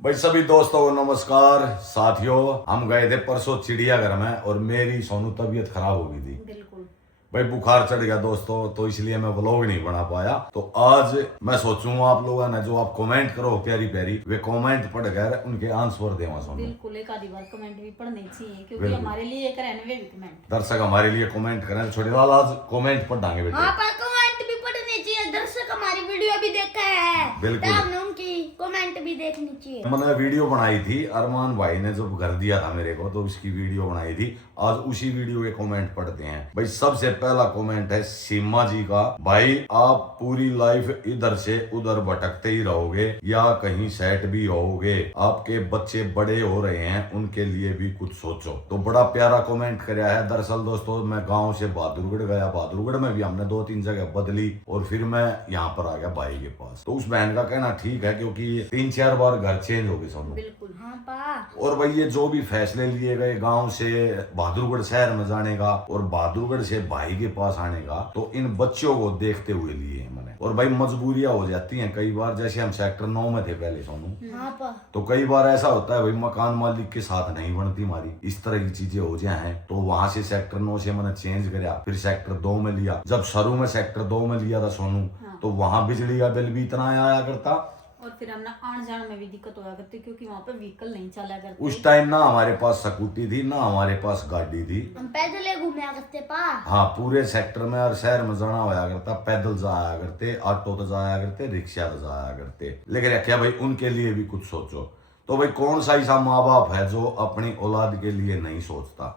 भाई सभी दोस्तों को नमस्कार। साथियों, हम गए थे परसों चिड़ियाघर में और मेरी सोनू तबीयत खराब हो गई थी। बिल्कुल। भाई बुखार चढ़ गया दोस्तों, तो इसलिए मैं व्लॉग नहीं बना पाया। तो आज मैं सोचूंगा आप लोगों ने जो आप कमेंट करो प्यारी प्यारी, वे कमेंट पढ़ कर उनके आंसर देवा सोनू। बिल्कुल, एक आधी बार कमेंट भी पढ़ने चाहिए क्योंकि बिल्कुल। हमारे लिए एक रहने भी कमेंट। दर्शक हमारे लिए कमेंट करें। छोटे लाल आज कमेंट पढ़ाएंगे बेटे। हाँ, पर कमेंट भी पढ़ने चाहिए। दर्शक हमारी वीडियो भी देखा है, बिल्कुल। तब हमने उनकी कमेंट भी देखनी चाहिए। मैंने वीडियो बनाई थी, अरमान भाई ने जब घर दिया था मेरे को तो उसकी वीडियो बनाई थी। आज उसी वीडियो के कमेंट पढ़ते हैं। भाई सबसे पहला कमेंट है सीमा जी का। भाई आप पूरी लाइफ इधर से उधर भटकते ही रहोगे या कहीं सेट भी होगे? आपके बच्चे बड़े हो रहे हैं, उनके लिए भी कुछ सोचो। तो बड़ा प्यारा कमेंट कराया है। दरअसल दोस्तों मैं गाँव से बहादुरगढ़ गया, बहादुरगढ़ में भी हमने 2-3 जगह बदली और फिर मैं यहाँ पर आ गया भाई के पास। तो उस बहन का कहना ठीक है क्योंकि 3-4 बार घर चेंज हो गए सोनू। बिल्कुल। हाँ पा। और भाई ये जो भी फैसले लिए गए गांव से बहादुरगढ़ शहर में जाने का और बहादुरगढ़ से भाई के पास आने का, तो इन बच्चों को देखते हुए लिए हैं मैंने। और भाई मजबूरियां हो जाती हैं कई बार। जैसे हम सेक्टर 9 में थे पहले सोनू, हाँ पा। तो कई बार ऐसा होता है भाई मकान मालिक के साथ नहीं बनती हमारी, इस तरह की चीजें हो जाए। तो वहां से सेक्टर 9 से मैंने चेंज किया, फिर सेक्टर 2 में लिया। जब शुरू में सेक्टर 2 में लिया था सोनू, हाँ। तो वहां बिजली का बिल भी इतना आया करता। और फिर हमने आने जाने में भी दिक्कत होया करती क्योंकि वहाँ पे व्हीकल नहीं चला करते। उस टाइम ना हमारे पास स्कूटी थी ना हमारे पास गाड़ी थी। हम पैदल ही घूमने करते पा। हाँ, पूरे सेक्टर में और शहर में जाना होया करता। पैदल जाया करते, ऑटो तो जाया करते, रिक्शा तो जाया करते। लेकिन क्या भाई उनके लिए भी कुछ सोचो। तो भाई कौन सा ऐसा माँ बाप है जो अपनी औलाद के लिए नहीं सोचता?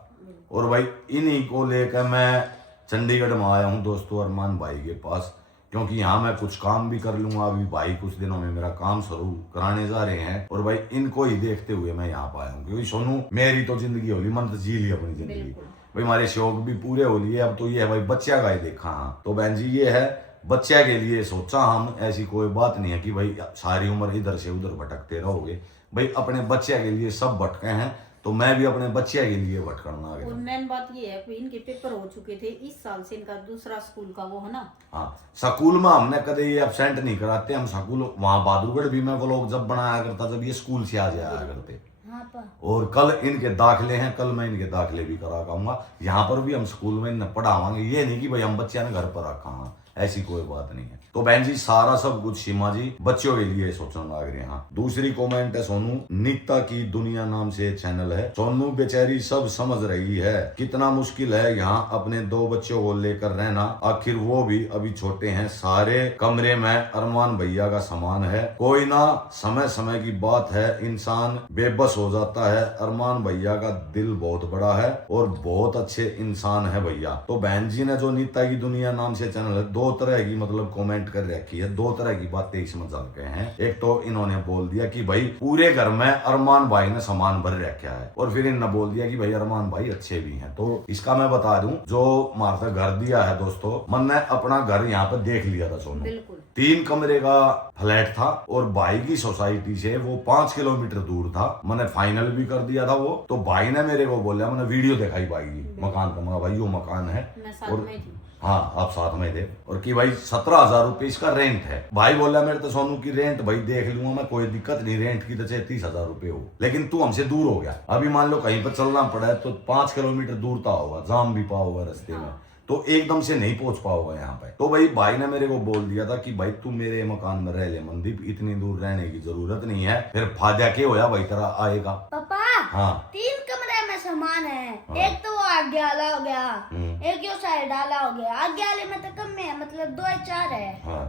और भाई इन्हीं को लेकर मैं चंडीगढ़ में आया हूँ दोस्तों अरमान भाई के पास, क्योंकि यहाँ मैं कुछ काम भी कर लूंगा। अभी भाई कुछ दिनों में मेरा काम शुरू कराने जा रहे हैं और भाई इनको ही देखते हुए मैं यहाँ पाया हूँ। क्योंकि सोनू मेरी तो जिंदगी होली, मन तो जी ली अपनी जिंदगी। बिल्कुल। भाई हमारे शौक भी पूरे हो लिए। अब तो ये है भाई बच्चा का ही देखा। हाँ तो बहन जी ये है बच्चा के लिए सोचा हम। ऐसी कोई बात नहीं है कि भाई सारी उम्र इधर से उधर भटकते रहोगे। भाई अपने बच्चे के लिए सब भटके हैं, तो मैं भी अपने बच्चे के लिए भटकना आ और गया। मेन बात ये है कि इनके पेपर हो चुके थे इस साल से, इनका दूसरा स्कूल का वो है ना। हाँ, स्कूल में हमने कदे ये एब्सेंट नहीं कराते। हम स्कूल वहाँ बहादुरगढ़ भी मैं व्लॉग जब बनाया करता जब ये स्कूल से आ जाया करते। हाँ पा। और कल इनके दाखिले हैं, कल मैं इनके दाखिले भी करा पाऊंगा। यहाँ पर भी हम स्कूल में इन्हें पढ़ावांगे। ये नहीं कि भाई हम बच्चे ने घर पर रखा, ऐसी कोई बात नहीं है। तो बहन जी सारा सब कुछ सीमा जी बच्चों के लिए सोचना लग रहे हैं। हाँ, दूसरी कमेंट है सोनू, नीता की दुनिया नाम से चैनल है। सोनू बेचारी सब समझ रही है कितना मुश्किल है यहाँ अपने 2 बच्चों को लेकर रहना, आखिर वो भी अभी छोटे हैं। सारे कमरे में अरमान भैया का सामान है। कोई ना, समय समय की बात है, इंसान बेबस हो जाता है। अरमान भैया का दिल बहुत बड़ा है और बहुत अच्छे इंसान है भैया। तो बहन जी ने जो नीता की दुनिया नाम से चैनल है, 2 तरह की मतलब कमेंट कर रखी है। 2 तरह की बातें इसमें चल रहे हैं। एक तो इन्होंने बोल दिया कि भाई पूरे घर में अरमान भाई ने सामान भर रखा है, और फिर इन्होंने बोल दिया कि भाई अरमान भाई अच्छे भी हैं। तो इसका मैं बता दूं, जो मारता घर दिया है दोस्तों, मैंने अपना घर यहाँ पे देख लिया था सोनू। बिल्कुल। 3 कमरे का फ्लैट था और भाई की सोसाइटी से वो 5 किलोमीटर दूर था। मैंने फाइनल भी कर दिया था वो। तो भाई ने मेरे को बोला, मैंने वीडियो दिखाई भाई की मकान का, भाई वो मकान है। मैं साथ और में थी। हाँ आप साथ में थे। और कि भाई 17,000 रुपये इसका रेंट है। भाई बोला मेरे तो सोनू की रेंट भाई देख लूंगा मैं, कोई दिक्कत नहीं, रेंट की तो चाहे 30,000 रुपये हो, लेकिन तू हमसे दूर हो गया। अभी मान लो कहीं पर चलना पड़ा तो 5 किलोमीटर दूर था होगा, जाम भी पाओगा रास्ते में, तो एकदम से नहीं पहुंच पाओगे यहाँ पे। तो भाई ने मेरे को बोल दिया था कि भाई तू मेरे मकान में रह ले मनदीप, इतनी दूर रहने की जरूरत नहीं है। फिर फायदा क्या होया भाई तेरा आएगा। पापा, हाँ 3 कमरे में सामान है। हाँ। एक तो वो आगे वाला हो गया, हम्म। एक यो साइड वाला हो गया। आगे वाले में तो कम में है, मतलब 2 या 4 है। हाँ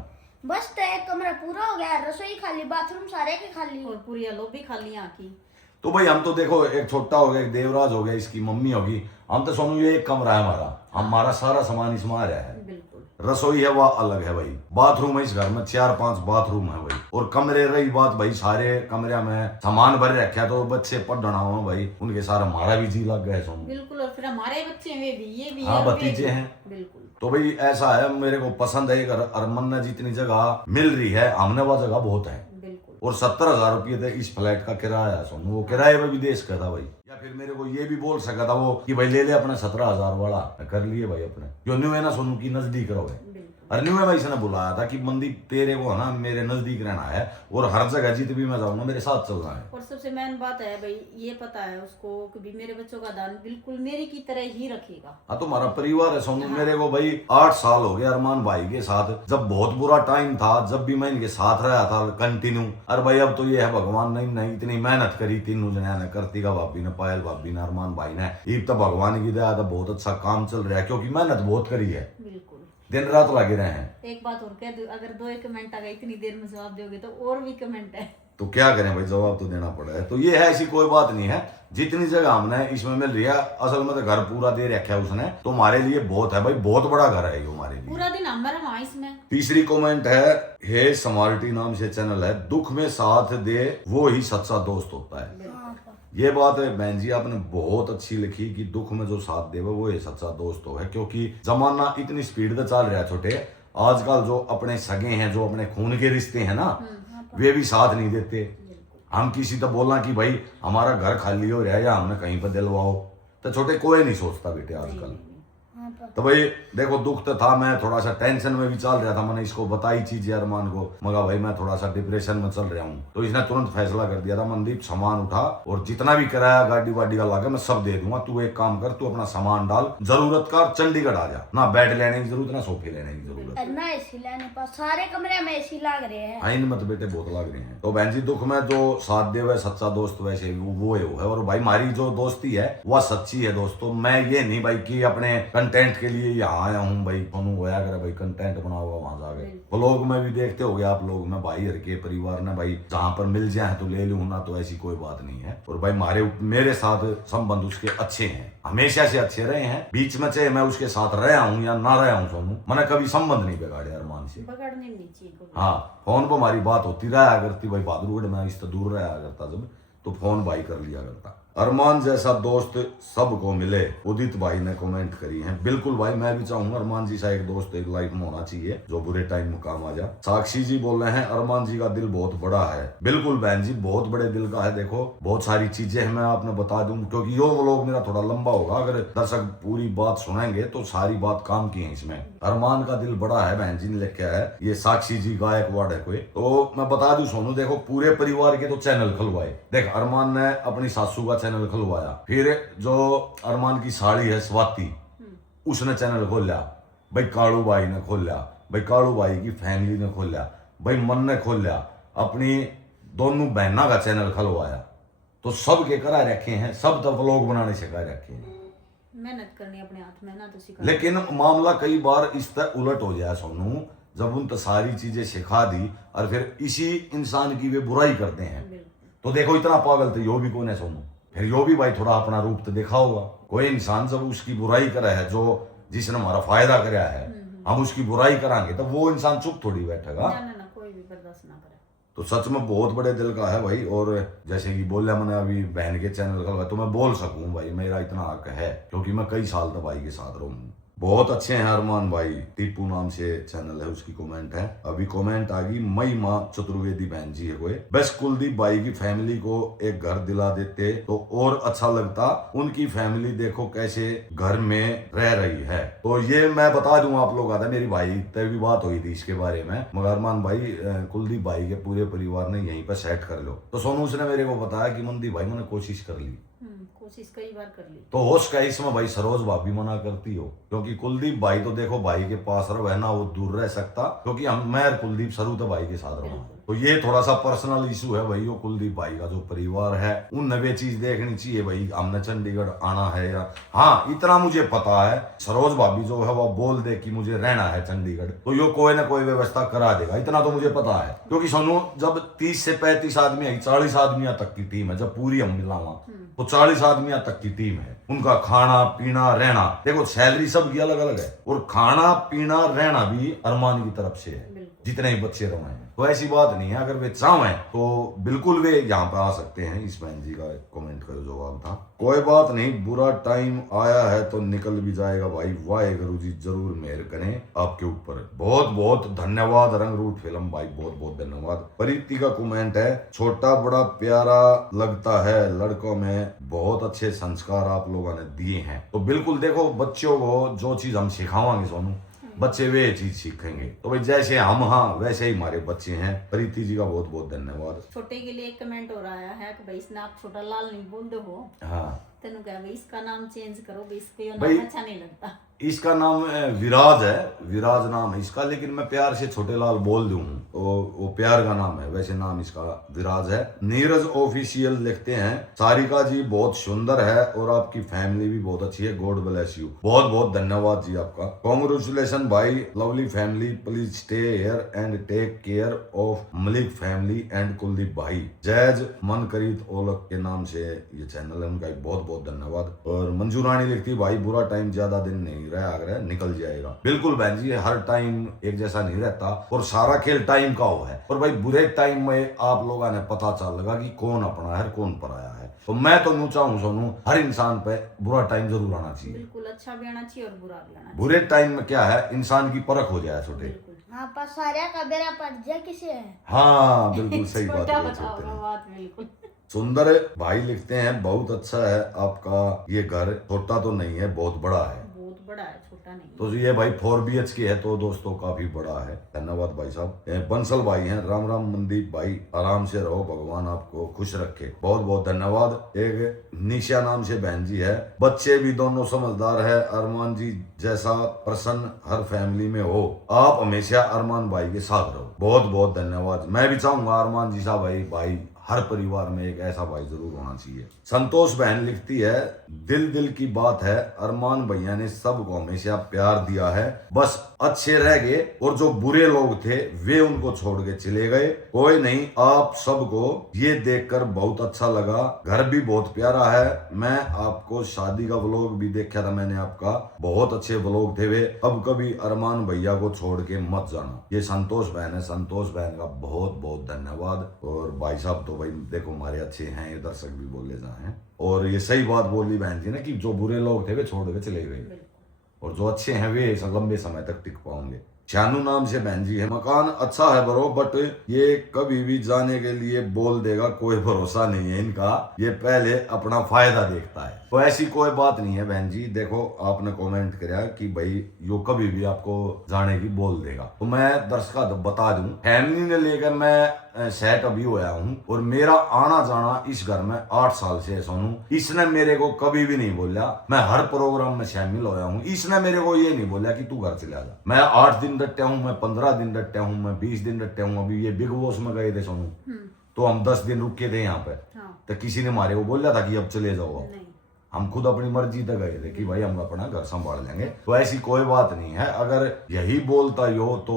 बस तो एक कमरा पूरा हो गया। रसोई खाली, बाथरूम सारे के खाली। और पूरी लॉबी खाली यहाँ की। तो भाई हम तो देखो, एक छोटा हो गया, एक देवराज हो गया, इसकी मम्मी होगी। हम तो सोनू ये एक कमरा है हमारा, हमारा सारा सामान इसमें आ रहा है। बिल्कुल। रसोई है वह अलग है भाई, बाथरूम है इस घर में 4-5 बाथरूम है भाई। और कमरे रही बात भाई, सारे कमरे में सामान भर रखा, तो बच्चे पढ़ना हो भाई उनके सारा हमारा भी जी लग गया है सोनू। बिल्कुल। और फिर हमारे बच्चे वे भी, ये भी हाँ, है, वे भतीजे भी। हैं। बिल्कुल। तो भाई ऐसा है, मेरे को पसंद है। अरमन ने जितनी जगह मिल रही है, हमने वह जगह बहुत है। बिल्कुल। और 70,000 रुपये थे इस फ्लैट का किराया है सोनू। वो किराए में भी दे सकता था भाई, या फिर मेरे को ये भी बोल सका था वो कि भाई ले ले अपने 17,000 वाला, कर लिए भाई अपने। जो न्यू है ना सोनू की नजदीक रहो है। अर्निंग में इसने बुलाया था कि मंदीप तेरे को है ना मेरे नजदीक रहना है और हर जगह जित भी मैं जाऊंगा मेरे साथ चलना है। और सबसे मेन बात है भाई, ये पता है उसको कि भी मेरे बच्चों का ध्यान बिल्कुल मेरी की तरह ही रखेगा। हाँ तुम्हारा परिवार है सोनू। मेरे को भाई 8 साल हो गए अरमान भाई के साथ, जब बहुत बुरा टाइम था जब भी मैं इनके साथ रहा था कंटिन्यू। अरे भाई अब तो ये है भगवान ने नहीं इतनी मेहनत करी तीनों जने ने, कार्तिका भाभी ने, पायल भाभी ने, अरमान भाई ने, ईब तो भगवान की दया तो बहुत अच्छा काम चल रहा है क्योंकि मेहनत बहुत करी है, बिल्कुल दिन रात लगे रहे हैं। एक बात और कह दूं, अगर 2 कमेंट आ गए इतनी देर में जवाब दोगे तो और भी कमेंट है, तो क्या करें भाई, जवाब तो देना पड़ा है। तो ये है, ऐसी कोई बात नहीं है। जितनी जगह हमने इसमें मिल रही है, असल में तो घर पूरा दे रखा है उसने, तो हमारे लिए बहुत है भाई, बहुत बड़ा घर है ये हमारे लिए। पूरा दिन हमारा वहाँ इसमें। तीसरी कमेंट है, हे समार्टी नाम से चैनल है, दुख में साथ दे वो ही सच्चा दोस्त होता है। ये बात है बहन जी आपने बहुत अच्छी लिखी कि दुख में जो साथ देवे वो ही सच्चा दोस्त हो है, क्योंकि जमाना इतनी स्पीड से चल रहा है छोटे। आजकल जो अपने सगे हैं, जो अपने खून के रिश्ते हैं ना, वे भी साथ नहीं देते। हम किसी तो बोलना कि भाई हमारा घर खाली हो रहा है या हमने कहीं पर दिलवाओ, तो छोटे कोई नहीं सोचता बेटे आजकल। तो भाई देखो दुख तो था, मैं थोड़ा सा टेंशन में भी चल रहा था, मैंने इसको बताई चीजें अरमान को, मगा भाई मैं थोड़ा सा डिप्रेशन में चल रहा हूँ, तो इसने तुरंत फैसला कर दिया था, मनदीप सामान उठा और जितना भी किराया गाड़ी वाड़ी का लगा मैं सब दे दूंगा, तू एक काम कर, तू अपना सामान डाल, जरूरत का चंडीगढ़ आ जा, ना बेड लेने की जरूरत, ना सोफे लेने की जरूरत, ना एसी लेने पर सारे कमरे में एसी लग रहे हैं। आइन मत बेटे बहुत लग रहे हैं। तो बहन जी दुख में जो साथ दे वह सच्चा दोस्त वैसे वो है। और भाई हमारी जो दोस्ती है वह सच्ची है दोस्तों। मैं ये नहीं भाई कि अपने कंटेंट के लिए यहाँ आया हूँ भाई, सोनू होया करे भाई कंटेंट बना हुआ वहां जाके, ब्लॉग में भी देखते हो गए आप लोग, मैं भाई हर के परिवार ने भाई जहाँ पर मिल जाए तो ले लूँ ना, तो ऐसी कोई बात नहीं है। और भाई मेरे साथ संबंध उसके अच्छे हैं, हमेशा से अच्छे रहे हैं। बीच में चाहे मैं उसके साथ रहा हूँ या ना रहा हूँ सोनू, मैंने कभी संबंध नहीं बिगाड़े अरमान से। बगाड़ने नहीं चाहिए। हाँ फोन पर हमारी बात होती रहा करती भाई, बहादुरगढ़ में इससे दूर रहा करता जब, तो फोन भाई कर लिया करता। अरमान जैसा दोस्त सबको मिले, उदित भाई ने कमेंट करी है। बिल्कुल भाई मैं भी चाहूंगा अरमान जी सा एक दोस्त एक लाइफ में होना चाहिए जो बुरे टाइम में काम आ जा। साक्षी जी बोल रहे हैं अरमान जी का दिल बहुत बड़ा है। बिल्कुल बहन जी बहुत बड़े दिल का है। देखो बहुत सारी चीजें हैं, मैं आपने बता दूं क्योंकि यो व्लॉग मेरा थोड़ा लंबा होगा, अगर दर्शक पूरी बात सुनेंगे तो सारी बात काम की है इसमें। अरमान का दिल बड़ा है बहन जी ने लिखा है, ये साक्षी जी गायकवाड़ है कोई। तो मैं बता दूं सोनू, देखो पूरे परिवार के तो चैनल खुलवाए। देख अरमान ने अपनी सासू का चैनल खुलवाया, फिर जो अरमान की साड़ी है स्वाति उसने चैनल खोला, भाई कालू भाई ने खोला, भाई कालू भाई की फैमिली ने खोला, भाई मन ने खोला, अपनी दोनों बहना का चैनल खुलवाया। तो सब के करा रखे हैं, सब तो व्लॉग बनाने सिखा रखे हैं। मेहनत करनी अपने हाथ में ना तो सिखा। लेकिन मामला कई बार इस तरह उलट हो जाए सोनू, जब उन तो सारी चीजें सिखा दी और फिर इसी इंसान की वे बुराई करते हैं। तो देखो इतना पागल तो यो भी कौन है सोनू, फिर यो भी भाई थोड़ा अपना रूप तो देखा होगा। कोई इंसान जब उसकी बुराई करा है, जो जिसने हमारा फायदा कराया है, हम उसकी बुराई कराएंगे तो वो इंसान चुप थोड़ी बैठेगा। ना कोई भी बर्दाश्त ना करे। तो सच में बहुत बड़े दिल का है भाई। और जैसे कि बोला मैंने अभी बहन के चैनल का, तो मैं बोल सकूं भाई मेरा इतना हक है क्योंकि मैं कई साल तक भाई के साथ रहूं। बहुत अच्छे हैं अरमान भाई, टीपू नाम से चैनल है उसकी कमेंट है। अभी कमेंट आ गई मई माँ चतुर्वेदी बहन जी है कोई, बस कुलदीप भाई की फैमिली को एक घर दिला देते तो और अच्छा लगता। उनकी फैमिली देखो कैसे घर में रह रही है। तो ये मैं बता दूं आप लोग आता मेरी भाई तय भी बात हुई थी इसके बारे में, मगर अरमान भाई कुलदीप भाई के पूरे परिवार ने यहीं पर सेट कर लो। तो सोनू उसने मेरे को बताया कि मनदीप भाई मैंने कोशिश कर ली, कोशिश कई बार कर ली, तो होश का इसमें भाई सरोज भाभी मना करती हो, क्योंकि कुलदीप भाई तो देखो भाई के पास रहे ना, वो दूर रह सकता, क्योंकि हम मैं और कुलदीप सरू तो भाई के साथ रहा। तो ये थोड़ा सा पर्सनल इशू है भाई, वो कुलदीप भाई का जो परिवार है उन नवे चीज देखनी चाहिए भाई, हमने चंडीगढ़ आना है या हाँ इतना मुझे पता है सरोज भाभी जो है वो बोल दे कि मुझे रहना है चंडीगढ़, तो यो कोई ना कोई व्यवस्था करा देगा, इतना तो मुझे पता है। क्योंकि सुनो जब 30 से 35 आदमी है, 40 आदमियों तक की टीम है, जब पूरी हम मिलावा तो 40 आदमियों तक की टीम है। उनका खाना पीना रहना, देखो सैलरी सबकी अलग अलग है और खाना पीना रहना भी अरमान की तरफ से है, जितने ही बच्चे रहे हैं। तो ऐसी बात नहीं है, अगर वे चाहें तो बिल्कुल वे यहाँ पे आ सकते हैं। इस बहन जी का कमेंट का जवाब था, कोई बात नहीं बुरा टाइम आया है तो निकल भी जाएगा भाई, वाहेगुरु जी जरूर मेहर करें आपके ऊपर। बहुत बहुत धन्यवाद रंगरूट फिल्म भाई, बहुत बहुत धन्यवाद। प्रीति का कमेंट है, छोटा बड़ा प्यारा लगता है, लड़कों में बहुत अच्छे संस्कार आप लोगों ने दिए हैं। तो बिल्कुल देखो बच्चों को जो चीज हम सिखावांगे सोनू बच्चे वे चीज सीखेंगे। तो भाई जैसे हम हाँ वैसे ही हमारे बच्चे हैं। प्रीति जी का बहुत बहुत धन्यवाद। छोटे के लिए एक कमेंट हो रहा है कि भाई इसने आप छोटा लाल नहीं बोल दो हो, हाँ तेनू क्या भाई इसका नाम चेंज करो भाई, इसको ये भाई, नाम अच्छा नहीं लगता। इसका नाम विराज है, विराज नाम है इसका, लेकिन मैं प्यार से छोटे लाल बोल दूं तो वो प्यार का नाम है, वैसे नाम इसका विराज है। नीरज ऑफिशियल लिखते हैं सारिका जी बहुत सुंदर है और आपकी फैमिली भी बहुत अच्छी है, गॉड ब्लेस यू। बहुत बहुत धन्यवाद जी आपका, कॉन्ग्रेचुलेशन भाई, lovely family, please stay here and take care of Malik family and Kuldeep भाई। जैज मनकरीत ओलक के नाम से ये चैनल है उनका, बहुत बहुत धन्यवाद। और मंजू रानी लिखती भाई बुरा टाइम ज्यादा दिन नहीं रहा, अगर निकल जाएगा। बिल्कुल बहन जी, हर टाइम एक जैसा नहीं रहता और सारा खेल टाइम का हो है। और भाई बुरे टाइम में आप लोगों ने पता चल लगा कि कौन अपना है कौन पराया है। तो मैं तो यूं चाहूं सोनू हर इंसान पे बुरा टाइम जरूर आना चाहिए। बिल्कुल, अच्छा भी आना चाहिए और बुरा भी आना चाहिए। बुरे टाइम में क्या है, इंसान की परख हो जाए छोटे। बिल्कुल। हाँ पर सारा का बेरा पड़ जाए किसे है। हाँ बिल्कुल सही बात छोटा बोले बताओ छोटे ने। बात बिल्कुल। सुंदर भाई लिखते हैं बहुत अच्छा है आपका ये घर, छोटा तो नहीं है बहुत बड़ा है। बहुत बड़ा है, छोटा नहीं है। तो ये भाई 4 BHK है तो दोस्तों काफी बड़ा है। धन्यवाद भाई साहब। बंसल भाई हैं, राम राम मनदीप भाई, आराम से रहो, भगवान आपको खुश रखे। बहुत बहुत धन्यवाद। एक निशा नाम से बहन जी है, बच्चे भी दोनों समझदार है, अरमान जी जैसा प्रसन्न हर फैमिली में हो, आप हमेशा अरमान भाई के साथ रहो। बहुत बहुत धन्यवाद। मैं भी चाहूंगा अरमान जी साहब भाई हर परिवार में एक ऐसा भाई जरूर होना चाहिए। संतोष बहन लिखती है दिल की बात है, अरमान भैया ने सबको हमेशा प्यार दिया है, बस अच्छे रह गए और जो बुरे लोग थे वे उनको छोड़ के चले गए। कोई नहीं, आप सबको ये देखकर बहुत अच्छा लगा, घर भी बहुत प्यारा है। मैं आपको शादी का व्लॉग भी देखा था मैंने आपका, बहुत अच्छे व्लॉग थे वे। अब कभी अरमान भैया को छोड़ के मत जाना। ये संतोष बहन है, संतोष बहन का बहुत बहुत धन्यवाद। और भाई साहब तो भाई देखो हमारे अच्छे हैं, ये दर्शक भी बोले जाए। और ये सही बात बोली बहन जी ने कि जो बुरे लोग थे वे छोड़ के चले गए और जो अच्छे हैं वे लंबे समय तक टिक पाएंगे। शानू नाम से बहन जी है, मकान अच्छा है ब्रो बट ये कभी भी जाने के लिए बोल देगा, कोई भरोसा नहीं है इनका, ये पहले अपना फायदा देखता है। तो ऐसी कोई बात नहीं है बहन जी। देखो आपने कमेंट किया कि भाई यो कभी भी आपको जाने की बोल देगा, तो मैं दर्शकों को बता दूं फैमिली ने लेकर मैं सेट अभी होया हूँ और मेरा आना जाना इस घर में 8 साल से है सोनू। इसने मेरे को कभी भी नहीं बोला, मैं हर प्रोग्राम में शामिल होया हूँ, इसने मेरे को ये नहीं बोला कि तू घर चला जा। मैं 8 दिन डटे हूँ, मैं 15 दिन डटे हूँ, मैं 20 दिन डटे हूँ। अभी ये बिग बॉस में गए थे सोनू तो हम 10 दिन रुके थे यहाँ पे। हाँ। तो किसी ने हमारे को बोला था कि अब चले जाओ आप। नहीं। हम खुद अपनी मर्जी तक गए थे कि भाई हम अपना घर संभाल लेंगे। तो ऐसी कोई बात नहीं है, अगर यही बोलता हो तो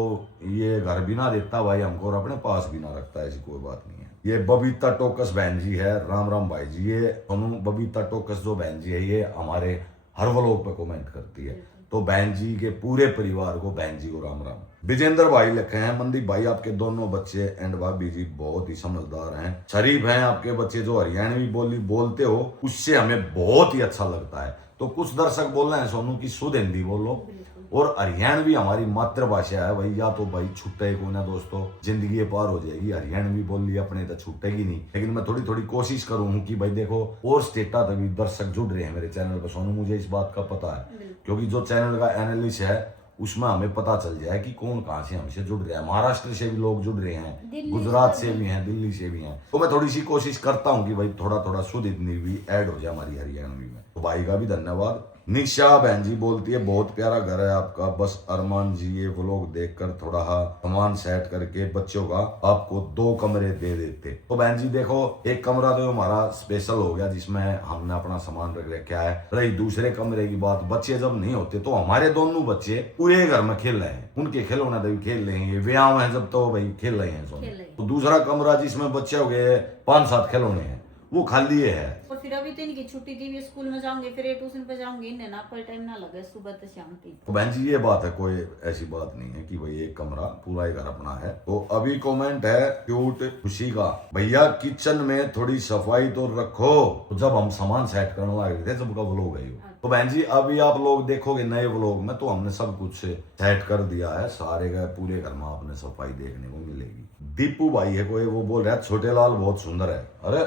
ये घर भी ना देता भाई हमको और अपने पास भी ना रखता, ऐसी कोई बात नहीं है। ये बबीता टोकस बहन जी है, राम राम भाई जी। ये बबीता टोकस जो बहन जी है ये हमारे हर व्लॉग पे कमेंट करती है, तो बहन जी के पूरे परिवार को बहन जी को राम राम। विजेंद्र भाई लिखे हैं मनदीप भाई आपके दोनों बच्चे एंड भाभी जी बहुत ही समझदार हैं, शरीफ हैं आपके बच्चे, जो हरियाणवी बोली बोलते हो उससे हमें बहुत ही अच्छा लगता है। तो कुछ दर्शक बोल रहे हैं सोनू की शुद्ध हिंदी बोलो, और हरियाणवी हमारी मातृभाषा है भाई, या तो भाई छुट्टे को ना दोस्तों जिंदगी पार हो जाएगी, हरियाणवी बोल ली अपने तो छुट्टेगी नहीं। लेकिन मैं थोड़ी कोशिश करूँ कि भाई देखो और स्टेटा तक भी दर्शक जुड़ रहे हैं मेरे चैनल पर सोनू, मुझे इस बात का पता है क्योंकि जो चैनल का एनालिस्ट है उसमें हमें पता चल जाए कि कौन कहाँ से हमसे जुड़ रहा है। महाराष्ट्र से भी लोग जुड़ रहे हैं, गुजरात से भी हैं, दिल्ली से भी हैं। तो मैं थोड़ी सी कोशिश करता हूँ कि भाई थोड़ा शुद्ध हिंदी भी ऐड हो जाए हमारी हरियाणवी में। तो भाई का भी धन्यवाद। निशा बहन जी बोलती है बहुत प्यारा घर है आपका, बस अरमान जी ये व्लॉग देखकर थोड़ा सामान सेट करके बच्चों का आपको 2 कमरे दे देते। तो बहन जी देखो एक कमरा तो हमारा स्पेशल हो गया जिसमें हमने अपना सामान रख रखा है। रही दूसरे कमरे की बात, बच्चे जब नहीं होते तो हमारे दोनों बच्चे पूरे घर में खेल रहे हैं, उनके खिलौने तो भी खेल रहे हैं, ये व्यायाम है जब तो भाई खेल रहे हैं। तो दूसरा कमरा जिसमें बच्चे हो गए 5-7 खिलौने हैं वो खाली है। और फिर अभी तो इनकी छुट्टी थी, भी स्कूल में जाऊंगे फिर ट्यूशन पे जाऊंगे, इन्हें ना कोई टाइम ना लगे सुबह से शाम तक। तो बहन जी ये बात है, कोई ऐसी बात नहीं है कि भाई एक कमरा पूरा ही घर अपना है। तो अभी कमेंट है क्यूट खुशी का, भैया किचन में थोड़ी सफाई तो रखो। तो जब हम सामान सेट करने लगे थे जब का व्लॉग है तो बहन जी अभी आप लोग देखोगे नए व्लॉग में तो हमने सब कुछ सेट कर दिया है, सारे का पूरे घर में आपने सफाई देखने को मिलेगी। दीपू भाई है कोई, वो बोल रहा है छोटे लाल बहुत सुंदर है। अरे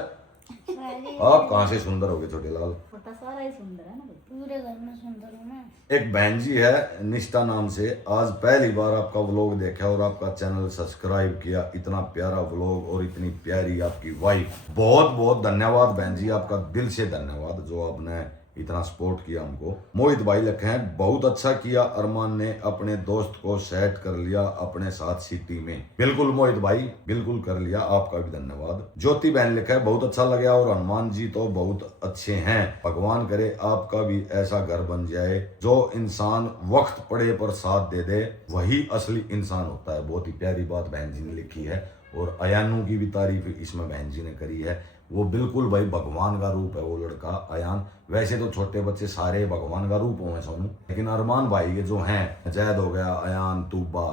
आप कहाँ से सुंदर हो गए छोटे लाल? छोटा सारा ही सुंदर है ना भाई। पूरे घर में सुंदर हूँ मैं। एक बहन जी है निष्ठा नाम से, आज पहली बार आपका व्लॉग देखा और आपका चैनल सब्सक्राइब किया। इतना प्यारा व्लॉग और इतनी प्यारी आपकी वाइफ, बहुत बहुत धन्यवाद बहन जी, आपका दिल से धन्यवाद जो आपने इतना सपोर्ट किया हमको। मोहित भाई लिखे हैं, बहुत अच्छा किया, अरमान ने अपने दोस्त को सेट कर लिया अपने साथ सिटी में। बिल्कुल मोहित भाई, बिल्कुल कर लिया, आपका भी धन्यवाद। ज्योति बहन लिखा है, बहुत अच्छा लगा और हनुमान जी तो बहुत अच्छे हैं, भगवान करे आपका भी ऐसा घर बन जाए। जो इंसान वक्त पड़े पर साथ दे दे वही असली इंसान होता है। बहुत ही प्यारी बात बहन जी ने लिखी है और अयानू की भी तारीफ इसमें बहन जी ने करी है। वो बिल्कुल भाई भगवान का रूप है वो लड़का अयान। वैसे तो छोटे बच्चे सारे भगवान का रूप हो सोनू, लेकिन अरमान भाई के जो हैं, जैद हो गया, अयान, तूबा,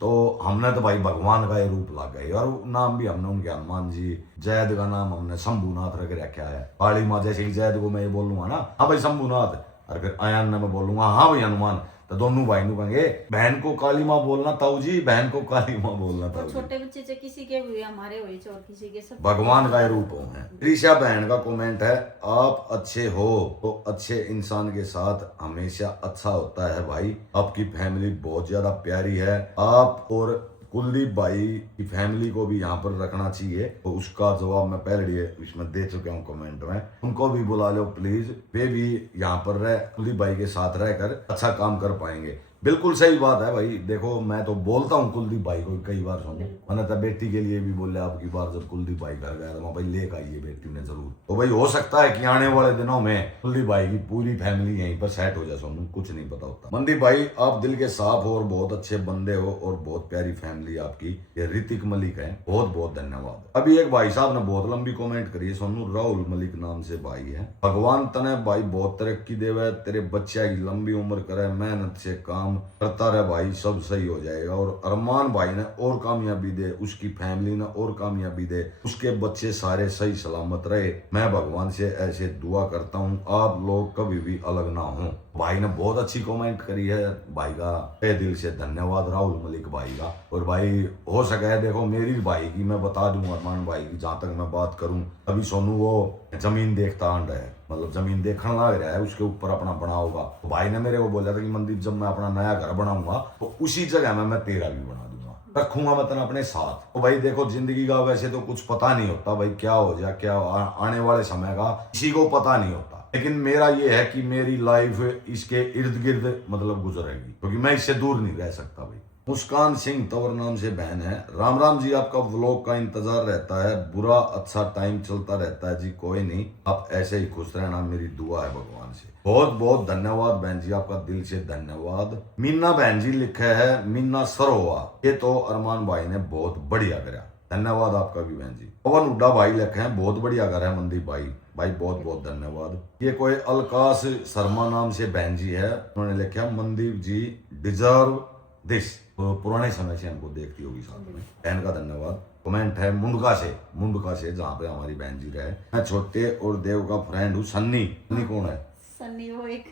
तो हमने तो भाई भगवान का ये रूप ला गए। और नाम भी हमने उनके हनुमान जी, जैद का नाम हमने शंभुनाथ रख रखा है। काली माँ जैसे ही जैद को मैं ये बोलूंगा ना, हाँ भाई शंभुनाथ, और फिर अयान ने मैं बोलूंगा हाँ भाई हनुमान, तो दोनों भाई नु कहेंगे बहन को काली माँ बोलना ताऊ जी, बहन को काली माँ बोलना ताऊ जी। छोटे बच्चे से किसी के हुए हमारे हुए और किसी के सब भगवान का रूप हो है। त्रिशा बहन का कमेंट है, आप अच्छे हो तो अच्छे इंसान के साथ हमेशा अच्छा होता है भाई। आपकी फैमिली बहुत ज्यादा प्यारी है। आप और कुलदीप भाई की फैमिली को भी यहाँ पर रखना चाहिए। तो उसका जवाब मैं पहले इसमें दे चुका हूँ कमेंट में। उनको भी बुला लो प्लीज, वे भी यहाँ पर रह कुलदीप भाई के साथ रहकर अच्छा काम कर पाएंगे। बिल्कुल सही बात है भाई। देखो मैं तो बोलता हूँ कुलदीप भाई को कई बार, सुनो मैंने तो बेटी के लिए भी बोले आपकी बार, जब कुलदीप भाई घर गया तो भाई लेकर आइए बेटी ने जरूर। तो भाई हो सकता है कि आने वाले दिनों में कुलदीप भाई की पूरी फैमिली यहीं पर सेट हो जाए। सोनू कुछ नहीं पता होता। मनदीप भाई आप दिल के साफ हो और बहुत अच्छे बंदे हो और बहुत प्यारी फैमिली आपकी। ये ऋतिक मलिक है, बहुत बहुत धन्यवाद। अभी एक भाई साहब ने बहुत लंबी कॉमेंट करी है सोनू, राहुल मलिक नाम से भाई है। भगवान तने भाई बहुत तरक्की देवे, तेरे बच्चे की लंबी उम्र करे, मेहनत से काम करता रहे भाई, सब सही हो जाएगा। और अरमान भाई ने और कामयाबी दे, उसकी फैमिली ने और कामयाबी दे, उसके बच्चे सारे सही सलामत रहे। मैं भगवान से ऐसे दुआ करता हूँ आप लोग कभी भी अलग ना हो। भाई ने बहुत अच्छी कमेंट करी है, भाई का तहे दिल से धन्यवाद राहुल मलिक भाई का। और भाई हो सका है देखो मेरी भाई की मैं बता दूं, अरमान भाई की जहां तक मैं बात करूं, अभी सोनू वो जमीन देखता आंड है, मतलब जमीन देखने लग रहा है, उसके ऊपर अपना बना होगा। तो भाई ने मेरे को बोला था कि मनदीप जब मैं अपना नया घर बनाऊंगा तो उसी जगह में मैं तेरा भी बना दूंगा, रखूंगा मतलब अपने साथ। तो भाई देखो जिंदगी का वैसे तो कुछ पता नहीं होता भाई, क्या हो जाए क्या आने वाले समय का किसी को पता नहीं होता। लेकिन मेरा ये है कि मेरी लाइफ इसके इर्द गिर्द मतलब गुजरेगी, क्योंकि मैं इससे दूर नहीं रह सकता भाई। मुस्कान सिंह तंवर नाम से बहन है, राम राम जी, आपका व्लॉग का इंतजार रहता है, बुरा अच्छा टाइम चलता रहता है जी, कोई नहीं, आप ऐसे ही खुश रहना, मेरी दुआ है भगवान से। बहुत बहुत धन्यवाद बहन जी, आपका दिल से धन्यवाद। मीना बहन जी लिखे है, मीना सरोवा, ये तो अरमान भाई ने बहुत बढ़िया करा, धन्यवाद आपका भी बहन जी। पवन हुड्डा भाई लिखे हैं, बहुत बढ़िया घर है मनदीप भाई, भाई बहुत बहुत धन्यवाद। ये कोई अलकाश शर्मा नाम से बहन जी है, उन्होंने लिखा मनदीप जी डिजर्व दिस, तो पुराने समय से हमको देखती होगी साथ में, बहन का धन्यवाद। कमेंट है मुंडका से जहाँ पे हमारी बहन जी रहे। मैं छोटे और देव का फ्रेंड हूँ। सन्नी कौन है? सन्नी वो एक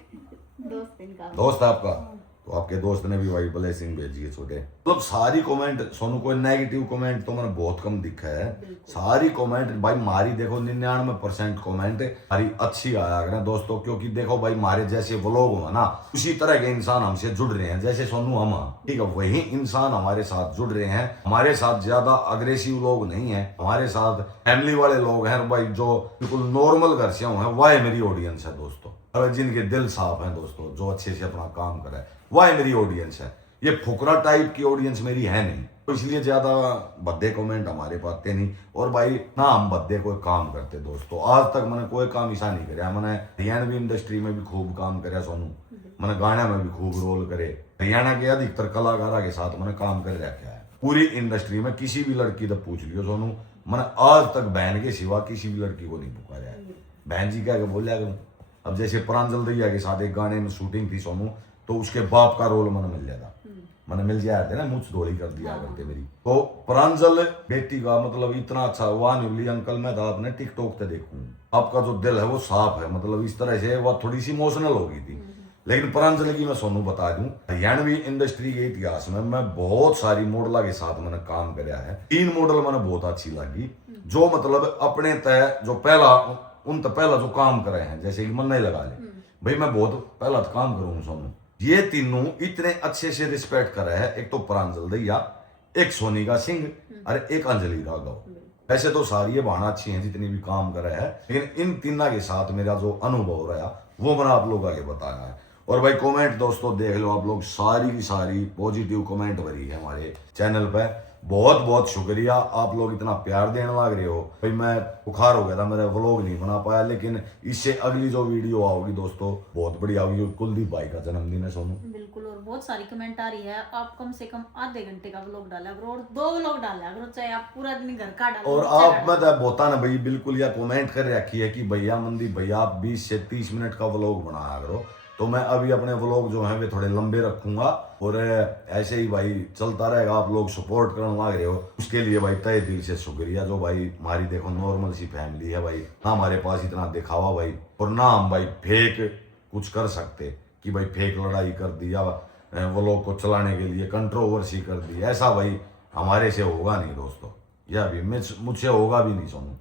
दोस्त इनका, दोस्त है आपका? तो आपके दोस्त ने भी भाई ब्लेसिंग भेजी है छोटे। मतलब सारी कमेंट सोनू, कोई नेगेटिव कमेंट तो मैंने बहुत कम दिखा है। सारी कमेंट भाई मारी देखो 99% कमेंट सारी अच्छी आया करें दोस्तों, क्योंकि देखो भाई हमारे जैसे व्लॉग हो ना, उसी तरह के इंसान हमसे जुड़ रहे हैं, जैसे सोनू हम, ठीक है, वही इंसान हमारे साथ जुड़ रहे हैं। हमारे साथ ज्यादा अग्रेसिव लोग नहीं है, हमारे साथ फैमिली वाले लोग हैं भाई, जो बिल्कुल नॉर्मल घर से हैं, वह मेरी ऑडियंस है दोस्तों। और जिनके दिल साफ हैं दोस्तों, जो अच्छे से अपना काम करे, वह मेरी ऑडियंस है। ये फुकरा टाइप की ऑडियंस मेरी है नहीं, तो इसलिए ज्यादा भद्दे कमेंट हमारे पास थे नहीं। और भाई ना हम भद्दे कोई काम करते दोस्तों, आज तक मैंने कोई काम ऐसा नहीं कराया। मैंने हरियाणवी इंडस्ट्री में भी खूब काम कराया सोनू, मैंने गाना में भी खूब रोल करे, हरियाणा के अधिकतर कलाकारों के साथ मैंने काम कर रखा है। पूरी इंडस्ट्री में किसी भी लड़की तक पूछ लियो सोनू, मैंने आज तक बहन के सिवा किसी भी लड़की को नहीं पुकारा है। बहन जी क्या बोलिया करूँ, अब जैसे प्रांजल दैया के साथ एक गाने में शूटिंग थी सोनू, तो उसके बाप का रोल मैंने मिल जाता, मैंने मिल जाते ना, मुझ धोली कर दिया करते मेरी। तो प्रांजल बेटी का मतलब इतना अच्छा हुआ नहीं बोली अंकल मैं था आपने टिकटॉक पे देखूं, आपका जो दिल है वो साफ है, मतलब इस तरह से वह थोड़ी सी इमोशनल हो गई थी। लेकिन प्रांजल की मैं सोनू बता दूं, हरियाणवी इंडस्ट्री के इतिहास में मैं बहुत सारी मॉडल के साथ मैंने काम कराया है। 3 मॉडल मैंने बहुत अच्छी लगी, जो मतलब अपने तय जो पहला उन तो पहला जो काम करे हैं, जैसे कि मन नहीं लगा ले भाई मैं बहुत पहला तो काम करूँ सोनू, ये तीनों इतने अच्छे से रिस्पेक्ट करे है। एक तो प्रांजल दैया, एक सोनिका सिंह और एक अंजलि राघव। ऐसे तो सारी ये बहाना अच्छी हैं जितनी भी काम करे है, लेकिन इन तीनों के साथ मेरा जो अनुभव रहा वो मैंने आप लोग आगे बताया है। और भाई कमेंट दोस्तों देख लो आप लोग, सारी की सारी पॉजिटिव कमेंट भरी है हमारे चैनल पे। बहुत बहुत शुक्रिया, आप लोग इतना प्यार देने लग रहे हो। भाई मैं बुखार हो गया था, मेरा व्लॉग नहीं बना पाया, लेकिन इससे अगली जो वीडियो आओगी दोस्तों बहुत बढ़िया होगी। कुलदीप भाई का जन्मदिन है सोनू। बिल्कुल, और बहुत सारी कमेंट आ रही है। आप कम से कम आधे घंटे का व्लॉग डाला करो और 2 व्लॉग डाला करो, चाहे आप पूरा दिन घर का डालो। और आप मैं तो बोता ना भाई बिल्कुल या कमेंट कर रखी है कि भैया मंदी भैया आप 20 से 30 मिनट का व्लॉग बनाया करो। तो मैं अभी अपने व्लॉग जो है वे थोड़े लंबे रखूंगा और ऐसे ही भाई चलता रहेगा। आप लोग सपोर्ट करने लग रहे हो, उसके लिए भाई तहे दिल से शुक्रिया। जो भाई हमारी देखो नॉर्मल सी फैमिली है भाई, ना हमारे पास इतना दिखावा भाई, और ना हम भाई फेक कुछ कर सकते कि भाई फेक लड़ाई कर दी या व्लॉग को चलाने के लिए कंट्रोवर्सी कर दी। ऐसा भाई हमारे से होगा नहीं दोस्तों, या भी मुझसे होगा भी नहीं सोनू।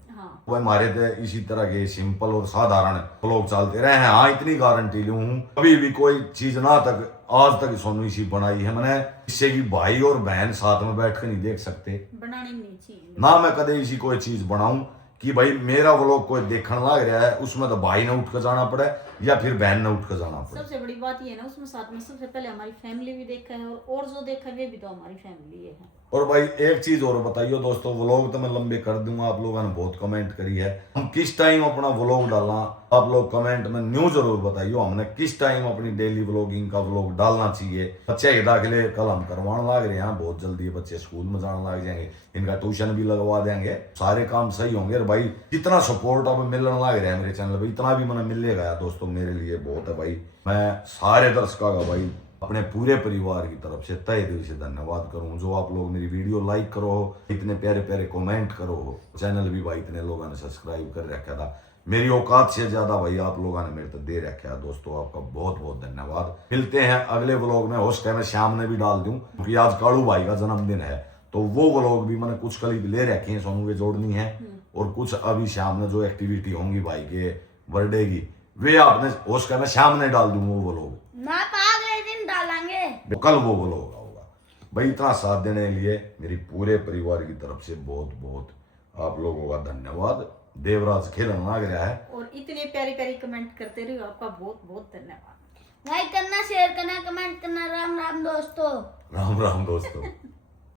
वो हमारे तो इसी तरह के सिंपल और साधारण व्लॉग चलते रहे हैं। हाँ इतनी गारंटी लूं हूँ, कभी भी कोई चीज ना तक आज तक सोनू इसी बनाई है मैंने, इससे कि भाई और बहन साथ में बैठ कर नहीं देख सकते, बनानी नहीं चाहिए ना मैं कदे इसी कोई चीज बनाऊं कि भाई मेरा व्लॉग कोई देखने लग रहा है उसमें तो भाई ने उठ कर जाना पड़े या फिर बहन ने उठ कर जाना पड़े। सबसे बड़ी बात ये है ना, उसमें साथ में सबसे पहले हमारी फैमिली भी देखा है और जो देखा है वे भी तो हमारी फैमिली है। और भाई एक चीज और बताइए दोस्तों, व्लॉग तो मैं लंबे कर दूंगा, आप लोगों ने बहुत कमेंट करी है, हम किस टाइम अपना व्लॉग डालना आप लोग कमेंट में न्यू जरूर बताइए। हमने किस टाइम अपनी डेली व्लॉगिंग का व्लॉग डालना चाहिए। बच्चे के दाखिले कल हम करवाने लग रहे हैं, बहुत जल्दी बच्चे स्कूल में जाने लग जाएंगे, इनका ट्यूशन भी लगवा देंगे, सारे काम सही होंगे। और भाई जितना सपोर्ट अब मिलने लग रहा है मेरे चैनल पर, इतना भी मैंने मिलेगा दोस्तों मेरे लिए बहुत है भाई। मैं सारे दर्शकों का भाई अपने पूरे परिवार की तरफ से तहे दिल से धन्यवाद करूं। जो आप लोग मेरी वीडियो लाइक करो, इतने प्यारे प्यारे कमेंट करो, चैनल भी भाई इतने लोगों ने सब्सक्राइब कर रखा था, मेरी औकात से ज्यादा भाई आप लोगों ने मेरे तो दे रखा है दोस्तों, आपका बहुत बहुत धन्यवाद। मिलते हैं अगले व्लॉग में, हो सके मैं शाम में भी डाल दूं क्योंकि आज कालू भाई का जन्मदिन है, तो वो व्लॉग भी मैंने कुछ क्लिप ले रखे हैं सोनू के जोड़नी है, और कुछ अभी शाम में जो एक्टिविटी होंगी भाई के बर्थडे की वे आपने हो सके मैं शाम में डाल दूंगा वो व्लॉग, डालेंगे कल वो व्लॉग होगा। भाई इतना साथ देने के लिए मेरी पूरे परिवार की तरफ से बहुत बहुत आप लोगों का धन्यवाद। देवराज खेलन लग रहा है और इतने प्यारी प्यारी कमेंट करते रहे, आपका बहुत बहुत धन्यवाद। लाइक करना, शेयर करना, कमेंट करना। राम राम दोस्तों। राम राम दोस्तों।